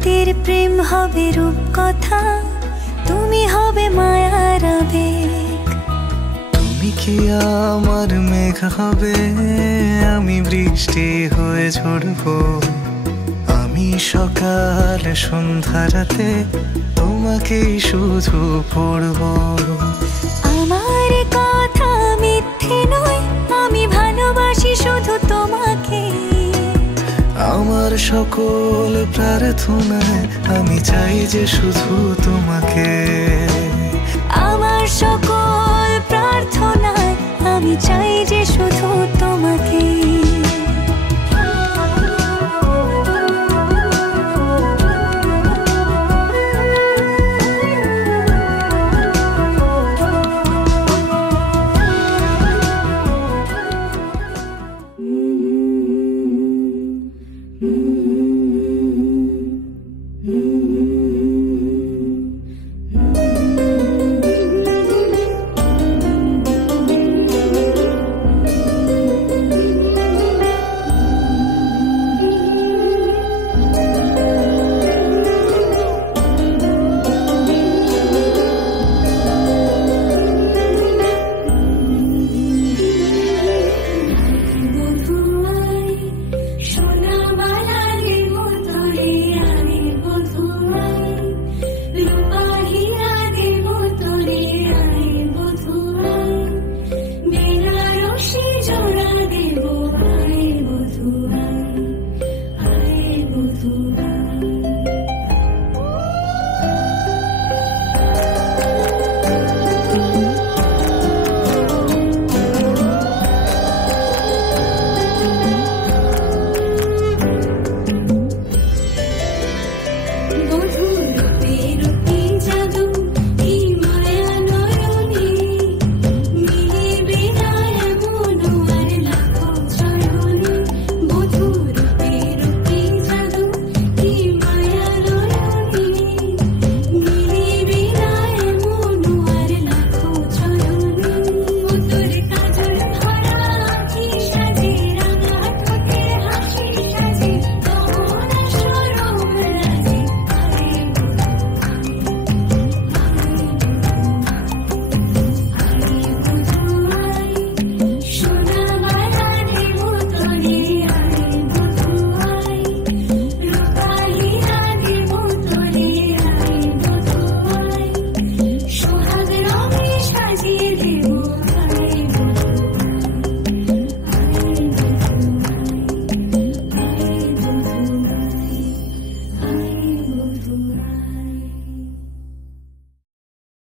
আমাদের প্রেম হবে রূপকথা, তুমি হবে মায়ার আবেগ। তুমি কি আমার মেঘ হবে, আমি বৃষ্টি হয়ে ঝরবো। আমি সকাল সন্ধ্যা রাতে তোমাকেই শুধু পড়বো। আমার কথা মিথ্যে নয়, আমি ভালোবাসি শুধু তোমাকে। আমার সকল প্রার্থনায় আমি চাই যে শুধু তোমাকে। আমার সকল প্রার্থনায় আমি চাই যে শুধু